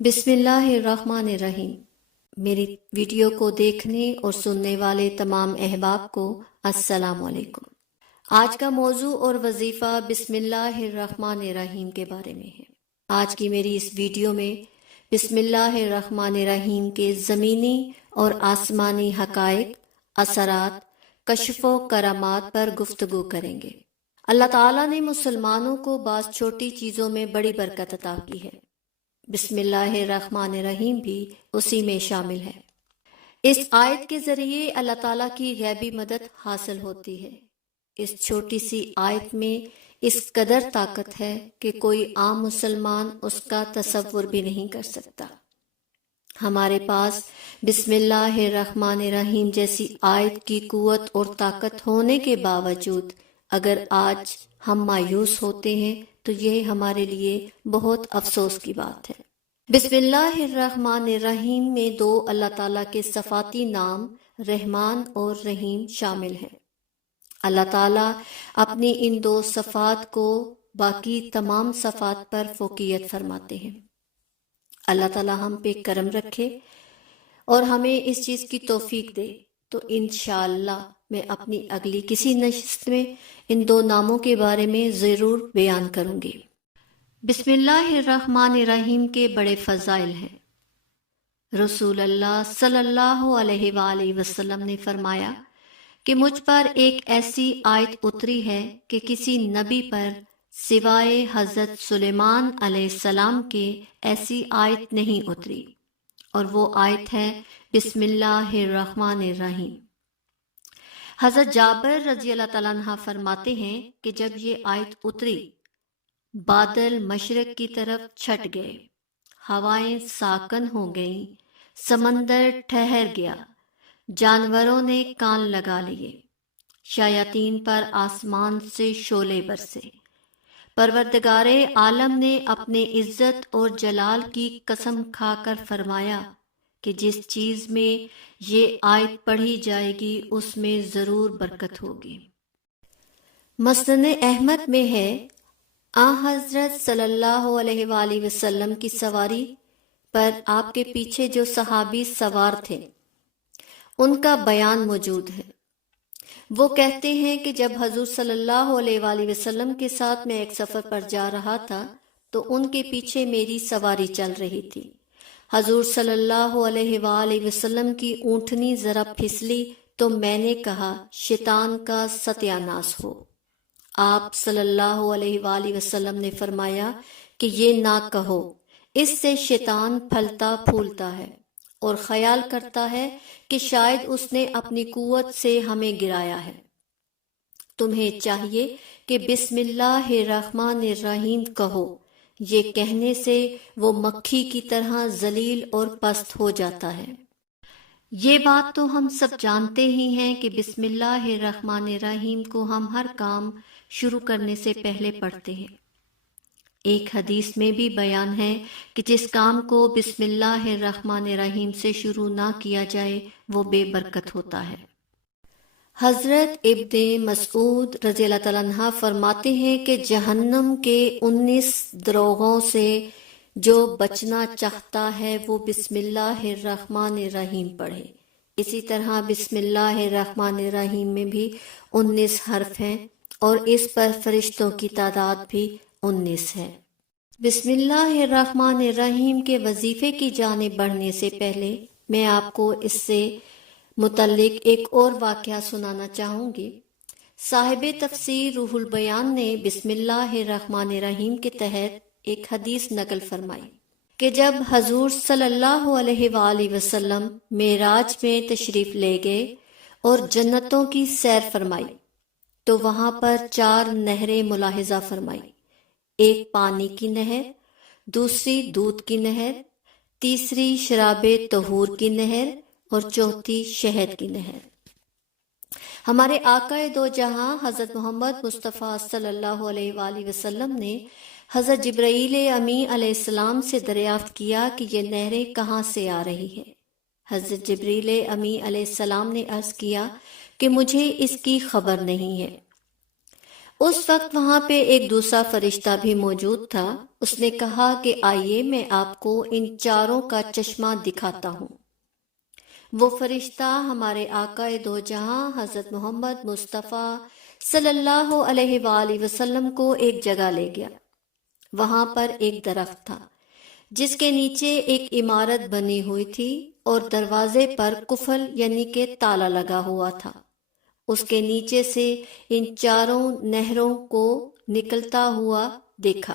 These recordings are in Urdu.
بسم اللہ الرحمن الرحیم۔ میری ویڈیو کو دیکھنے اور سننے والے تمام احباب کو السلام علیکم۔ آج کا موضوع اور وظیفہ بسم اللہ الرحمن الرحیم کے بارے میں ہے۔ آج کی میری اس ویڈیو میں بسم اللہ الرحمن الرحیم کے زمینی اور آسمانی حقائق، اثرات، کشف و کرامات پر گفتگو کریں گے۔ اللہ تعالیٰ نے مسلمانوں کو بعض چھوٹی چیزوں میں بڑی برکت عطا کی ہے۔ بسم اللہ الرحمن الرحیم بھی اسی میں شامل ہے۔ اس آیت کے ذریعے اللہ تعالیٰ کی غیبی مدد حاصل ہوتی ہے۔ اس چھوٹی سی آیت میں اس قدر طاقت ہے کہ کوئی عام مسلمان اس کا تصور بھی نہیں کر سکتا۔ ہمارے پاس بسم اللہ الرحمن الرحیم جیسی آیت کی قوت اور طاقت ہونے کے باوجود اگر آج ہم مایوس ہوتے ہیں تو یہ ہمارے لیے بہت افسوس کی بات ہے۔ بسم اللہ الرحمن الرحیم میں دو اللہ تعالیٰ کے صفاتی نام رحمان اور رحیم شامل ہیں۔ اللہ تعالیٰ اپنی ان دو صفات کو باقی تمام صفات پر فوقیت فرماتے ہیں۔ اللہ تعالیٰ ہم پہ کرم رکھے اور ہمیں اس چیز کی توفیق دے تو انشاءاللہ میں اپنی اگلی کسی نشست میں ان دو ناموں کے بارے میں ضرور بیان کروں گی۔ بسم اللہ الرحمن الرحیم کے بڑے فضائل ہیں۔ رسول اللہ صلی اللہ علیہ وآلہ وسلم نے فرمایا کہ مجھ پر ایک ایسی آیت اتری ہے کہ کسی نبی پر سوائے حضرت سلیمان علیہ السلام کے ایسی آیت نہیں اتری، اور وہ آیت ہے بسم اللہ الرحمن الرحیم۔ حضرت جابر رضی اللہ تعالیٰ عنہ فرماتے ہیں کہ جب یہ آیت اتری بادل مشرق کی طرف چھٹ گئے، ہوائیں ساکن ہو گئیں، سمندر ٹھہر گیا، جانوروں نے کان لگا لیے، شیاطین پر آسمان سے شعلے برسے۔ پروردگار عالم نے اپنے عزت اور جلال کی قسم کھا کر فرمایا کہ جس چیز میں یہ آیت پڑھی جائے گی اس میں ضرور برکت ہوگی۔ مسند احمد میں ہے حضرت صلی اللہ علیہ وآلہ وسلم کی سواری پر آپ کے پیچھے جو صحابی سوار تھے ان کا بیان موجود ہے۔ وہ کہتے ہیں کہ جب حضور صلی اللہ علیہ وآلہ وسلم کے ساتھ میں ایک سفر پر جا رہا تھا تو ان کے پیچھے میری سواری چل رہی تھی۔ حضور صلی اللہ علیہ وآلہ وسلم کی اونٹنی ذرا پھسلی تو میں نے کہا شیطان کا ستیہ ناس ہو۔ آپ صلی اللہ علیہ وآلہ وسلم نے فرمایا کہ یہ نہ کہو، اس سے شیطان پھلتا پھولتا ہے اور خیال کرتا ہے کہ شاید اس نے اپنی قوت سے ہمیں گرایا ہے۔ تمہیں چاہیے کہ بسم اللہ الرحمن الرحیم کہو، یہ کہنے سے وہ مکھی کی طرح ذلیل اور پست ہو جاتا ہے۔ یہ بات تو ہم سب جانتے ہی ہیں کہ بسم اللہ الرحمن الرحیم کو ہم ہر کام شروع کرنے سے پہلے پڑھتے ہیں۔ ایک حدیث میں بھی بیان ہے کہ جس کام کو بسم اللہ الرحمن الرحیم سے شروع نہ کیا جائے وہ بے برکت ہوتا ہے۔ حضرت ابن مسعود رضی اللہ تعالیٰ عنہ فرماتے ہیں کہ جہنم کے 19 دروغوں سے جو بچنا چاہتا ہے وہ بسم اللہ الرحمن الرحیم پڑھے۔ اسی طرح بسم اللہ الرحمن الرحیم میں بھی 19 حرف ہیں اور اس پر فرشتوں کی تعداد بھی 19 ہے۔ بسم اللہ الرحمن الرحیم کے وظیفے کی جانب بڑھنے سے پہلے میں آپ کو اس سے متعلق ایک اور واقعہ سنانا چاہوں گی۔ صاحب تفسیر روح البیان نے بسم اللہ الرحمن الرحیم کے تحت ایک حدیث نقل فرمائی کہ جب حضور صلی اللہ علیہ وآلہ وسلم معراج میں تشریف لے گئے اور جنتوں کی سیر فرمائی تو وہاں پر 4 نہریں ملاحظہ فرمائی۔ ایک پانی کی نہر، دوسری دودھ کی نہر، تیسری شراب طہور کی نہر اور چوتھی شہد کی نہر۔ ہمارے آقا دو جہاں حضرت محمد مصطفیٰ صلی اللہ علیہ وآلہ وسلم نے حضرت جبرائیل امی علیہ السلام سے دریافت کیا کہ یہ نہریں کہاں سے آ رہی ہیں۔ حضرت جبرائیل امی علیہ السلام نے عرض کیا کہ مجھے اس کی خبر نہیں ہے۔ اس وقت وہاں پہ ایک دوسرا فرشتہ بھی موجود تھا۔ اس نے کہا کہ آئیے میں آپ کو ان چاروں کا چشمہ دکھاتا ہوں۔ وہ فرشتہ ہمارے آقا دو جہاں حضرت محمد مصطفیٰ صلی اللہ علیہ وآلہ وسلم کو ایک جگہ لے گیا۔ وہاں پر ایک درخت تھا جس کے نیچے ایک عمارت بنی ہوئی تھی اور دروازے پر قفل یعنی کہ تالا لگا ہوا تھا۔ اس کے نیچے سے ان چاروں نہروں کو نکلتا ہوا دیکھا۔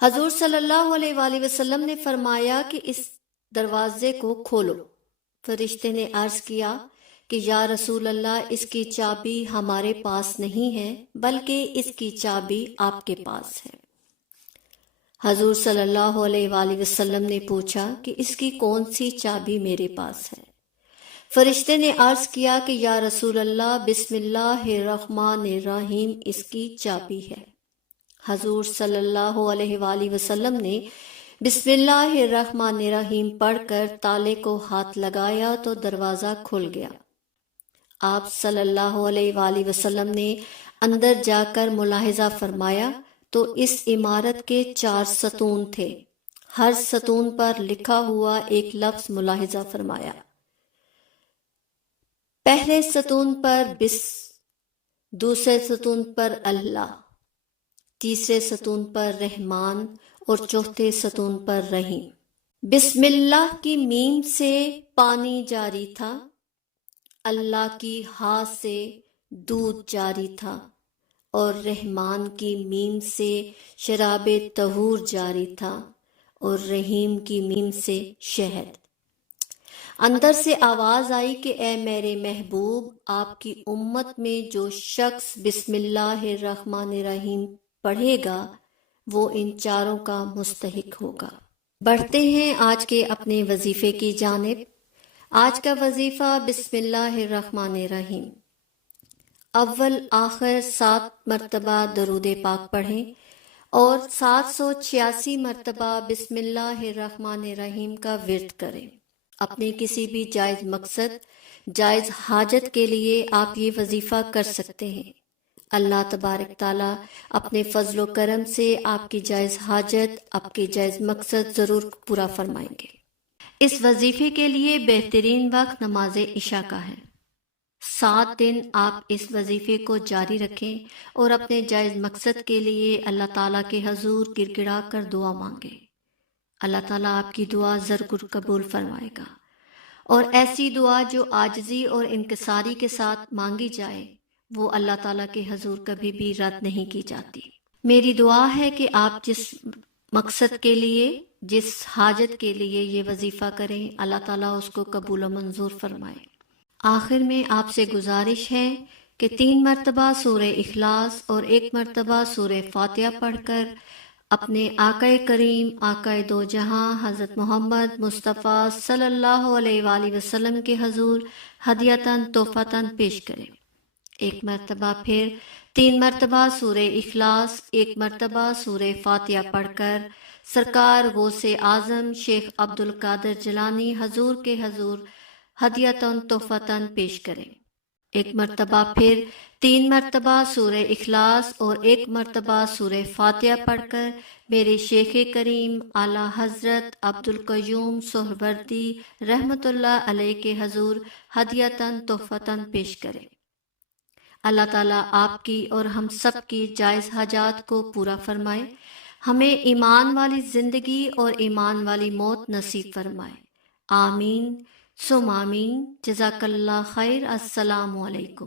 حضور صلی اللہ علیہ وآلہ وسلم نے فرمایا کہ اس دروازے کو کھولو۔ فرشتے نے عرض کیا کہ یا رسول اللہ، اس کی چابی ہمارے پاس نہیں ہے بلکہ اس کی چابی آپ کے پاس ہے۔ حضور صلی اللہ علیہ وآلہ وسلم نے پوچھا کہ اس کی کون سی چابی میرے پاس ہے؟ فرشتے نے عرض کیا کہ یا رسول اللہ، بسم اللہ الرحمن الرحیم اس کی چابی ہے۔ حضور صلی اللہ علیہ وآلہ وسلم نے بسم اللہ الرحمن الرحیم پڑھ کر تالے کو ہاتھ لگایا تو دروازہ کھل گیا۔ آپ صلی اللہ علیہ وآلہ وسلم نے اندر جا کر ملاحظہ فرمایا تو اس عمارت کے 4 ستون تھے۔ ہر ستون پر لکھا ہوا ایک لفظ ملاحظہ فرمایا۔ پہلے ستون پر بس، دوسرے ستون پر اللہ، تیسرے ستون پر رحمان اور چوتھے ستون پر رحیم۔ بسم اللہ کی میم سے پانی جاری تھا، اللہ کی ہا سے دودھ جاری تھا اور رحمان کی میم سے شراب طہور جاری تھا اور رحیم کی میم سے شہد۔ اندر سے آواز آئی کہ اے میرے محبوب، آپ کی امت میں جو شخص بسم اللہ الرحمن الرحیم پڑھے گا وہ ان چاروں کا مستحق ہوگا۔ بڑھتے ہیں آج کے اپنے وظیفے کی جانب۔ آج کا وظیفہ بسم اللہ الرحمن الرحیم۔ اول آخر 7 مرتبہ درود پاک پڑھیں اور 786 مرتبہ بسم اللہ الرحمن الرحیم کا ورد کریں۔ اپنے کسی بھی جائز مقصد، جائز حاجت کے لیے آپ یہ وظیفہ کر سکتے ہیں۔ اللہ تبارک تعالیٰ اپنے فضل و کرم سے آپ کی جائز حاجت، آپ کے جائز مقصد ضرور پورا فرمائیں گے۔ اس وظیفے کے لیے بہترین وقت نماز عشاء کا ہے۔ 7 دن آپ اس وظیفے کو جاری رکھیں اور اپنے جائز مقصد کے لیے اللہ تعالیٰ کے حضور گڑ گڑا کر دعا مانگیں۔ اللہ تعالیٰ آپ کی دعا ضرور قبول فرمائے گا، اور ایسی دعا جو عاجزی اور انکساری کے ساتھ مانگی جائے وہ اللہ تعالیٰ کے حضور کبھی بھی رد نہیں کی جاتی۔ میری دعا ہے کہ آپ جس مقصد کے لیے، جس حاجت کے لیے یہ وظیفہ کریں، اللہ تعالیٰ اس کو قبول و منظور فرمائے۔ آخر میں آپ سے گزارش ہے کہ 3 مرتبہ سورہ اخلاص اور 1 مرتبہ سورہ فاتحہ پڑھ کر اپنے آقا کریم، آقا دو جہاں حضرت محمد مصطفیٰ صلی اللہ علیہ وآلہ وسلم کے حضور ہدیتاً تحفتاً پیش کریں۔ 1 مرتبہ پھر 3 مرتبہ سورہ اخلاص، 1 مرتبہ سورہ فاتحہ پڑھ کر سرکار غوث اعظم شیخ عبد القادر جیلانی حضور کے حضور ہدیتاً تحفتاً پیش کریں۔ 1 مرتبہ پھر 3 مرتبہ سورہ اخلاص اور 1 مرتبہ سورہ فاتحہ پڑھ کر میرے شیخ کریم اعلیٰ حضرت عبد القیوم سہروردی رحمۃ اللہ علیہ کے حضور ہدیتاً تحفتاً پیش کریں۔ اللہ تعالیٰ آپ کی اور ہم سب کی جائز حاجات کو پورا فرمائے، ہمیں ایمان والی زندگی اور ایمان والی موت نصیب فرمائے۔ آمین ثم آمین۔ جزاک اللہ خیر۔ السلام علیکم۔